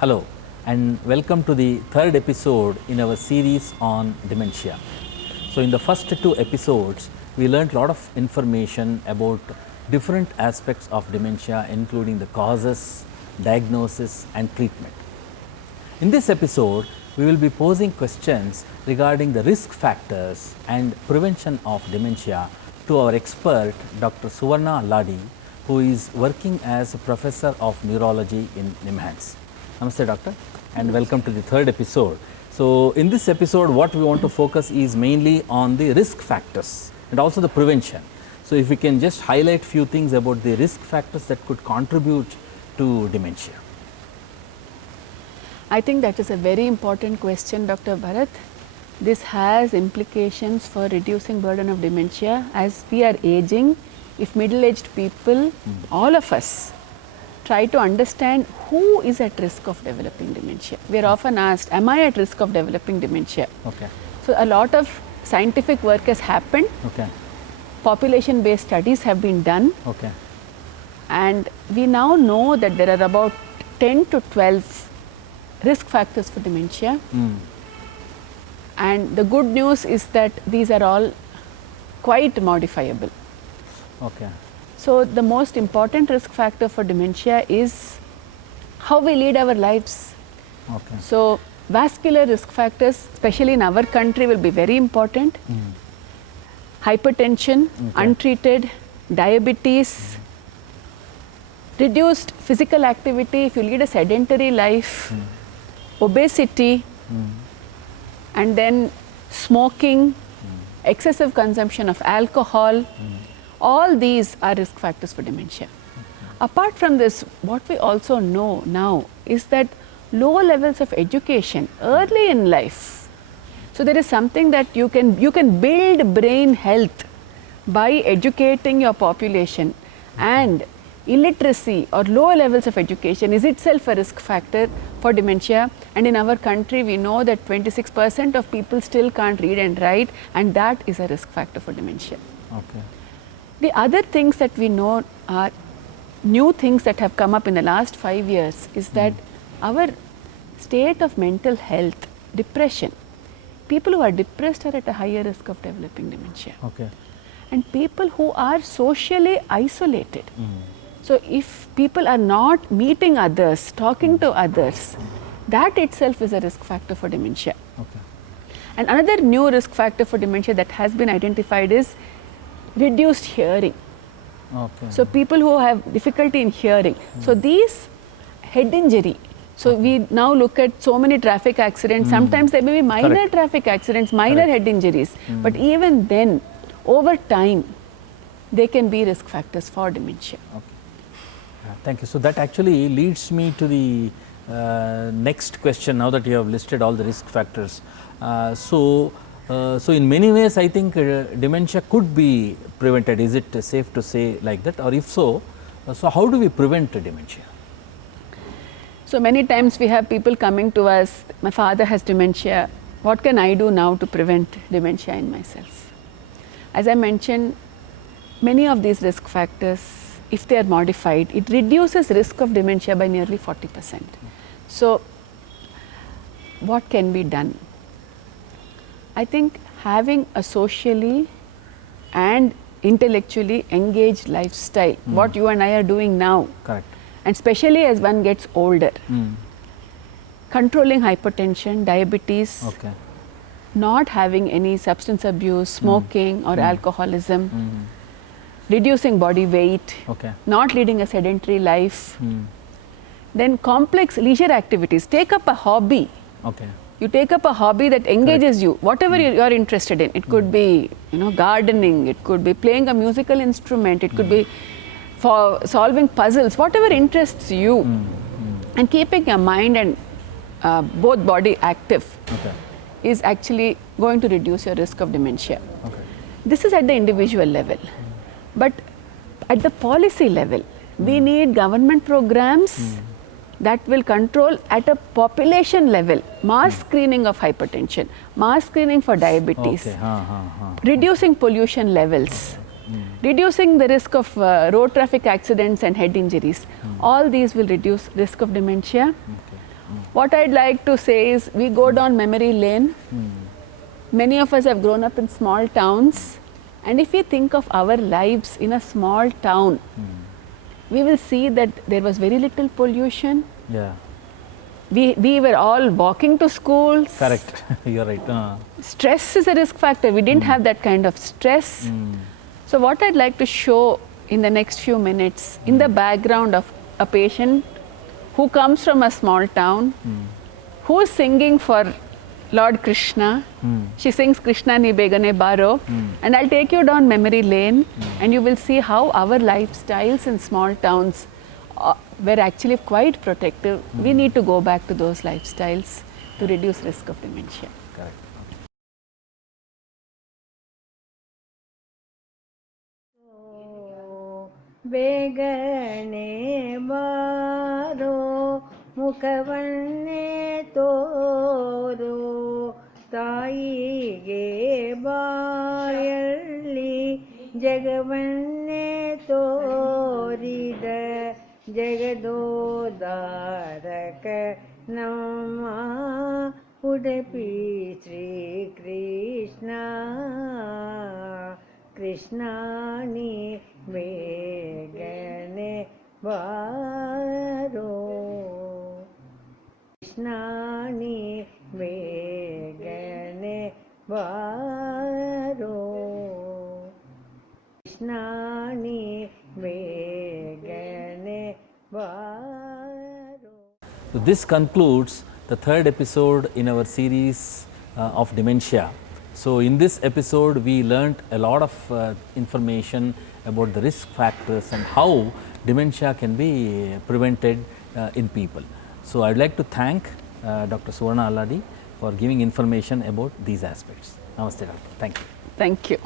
Hello and welcome to the third episode in our series on dementia. So in the first two episodes, we learned a lot of information about different aspects of dementia, including the causes, diagnosis and treatment. In this episode, we will be posing questions regarding the risk factors and prevention of dementia to our expert, Dr. Suvarna Alladi, who is working as a professor of neurology in NIMHANS. Namaste, doctor, and welcome to the third episode. So, in this episode, what we want to focus is mainly on the risk factors and also the prevention. So, if we can just highlight few things about the risk factors that could contribute to dementia. I think that is a very important question, Dr. Bharat. This has implications for reducing burden of dementia as we are aging. If middle-aged people, all of us, try to understand who is at risk of developing dementia. We are often asked, am I at risk of developing dementia? Okay. So a lot of scientific work has happened. Okay. Population-based studies have been done. Okay. And we now know that there are about 10 to 12 risk factors for dementia. And the good news is that these are all quite modifiable. Okay. So the most important risk factor for dementia is how we lead our lives. Okay. So vascular risk factors, especially in our country, will be very important. Hypertension, untreated, diabetes, reduced physical activity if you lead a sedentary life, obesity, and then smoking, excessive consumption of alcohol. All these are risk factors for dementia. Apart from this, what we also know now is that low levels of education early in life. So there is something that you can build brain health by educating your population, and illiteracy or low levels of education is itself a risk factor for dementia. And in our country, we know that 26% of people still can't read and write, and that is a risk factor for dementia. Okay. The other things that we know are new things that have come up in the last 5 years is that our state of mental health, depression, people who are depressed are at a higher risk of developing dementia. Okay. And people who are socially isolated. So if people are not meeting others, talking to others, that itself is a risk factor for dementia. Okay. And another new risk factor for dementia that has been identified is reduced hearing. Okay. So people who have difficulty in hearing. So these head injury. So we now look at so many traffic accidents. Sometimes there may be minor Correct. traffic accidents, minor Correct. head injuries. But even then, over time, they can be risk factors for dementia. Thank you. So that actually leads me to the next question. Now that you have listed all the risk factors, so in many ways, I think dementia could be prevented. Is it safe to say like that, or if so, so how do we prevent dementia? So many times we have people coming to us, my father has dementia, what can I do now to prevent dementia in myself? As I mentioned, many of these risk factors, if they are modified, it reduces risk of dementia by nearly 40%. So what can be done? I think having a socially and intellectually engaged lifestyle, what you and I are doing now, Correct. and especially as one gets older, controlling hypertension, diabetes, Okay. not having any substance abuse, smoking or alcoholism, reducing body weight, Okay. not leading a sedentary life, then complex leisure activities. Take up a hobby. Okay. You take up a hobby that engages you, whatever you are interested in. It could be, gardening, it could be playing a musical instrument, it could be for solving puzzles, whatever interests you, and keeping your mind and both body active Okay. is actually going to reduce your risk of dementia. Okay. This is at the individual level. But at the policy level, we need government programs that will control at a population level, mass screening of hypertension, mass screening for diabetes, Okay. reducing pollution levels, reducing the risk of road traffic accidents and head injuries. All these will reduce risk of dementia. What I'd like to say is we go down memory lane. Many of us have grown up in small towns, and if we think of our lives in a small town, we will see that there was very little pollution. Yeah, We were all walking to schools. correct. You're right. Stress is a risk factor. We didn't have that kind of stress. So what I'd like to show in the next few minutes, in the background of a patient who comes from a small town, who is singing for Lord Krishna. She sings Krishna Ni Begane Baro, and I'll take you down memory lane, and you will see how our lifestyles in small towns were actually quite protective. We need to go back to those lifestyles to reduce risk of dementia. Correct. ಬೇಗನೆ ಬಾರೋ ಮುಖವನ್ನೇ ತೋರೋ ತಾಯಿಗೆ ಬಾಯಲ್ಲಿ ಜಗವನ್ನೇ ತೋರಿದ ಜಗದೋದಾರಕ ನಮ್ಮ ಉಡುಪಿ ಶ್ರೀ ಕೃಷ್ಣ ಕೃಷ್ಣಾನಿ ಬೇಗನೆ ಬಾರೋ ಕೃಷ್ಣಾನಿ ಬೇಗನೆ ಬಾರೋ ಕೃಷ್ಣಾನಿ ಬೇಗನೆ ಬಾರೋ. So this concludes the third episode in our series of dementia. So in this episode we learnt a lot of information about the risk factors and how dementia can be prevented in people. So I would like to thank Dr. Suvarna Alladi for giving information about these aspects. Namaste, doctor. Thank you. Thank you.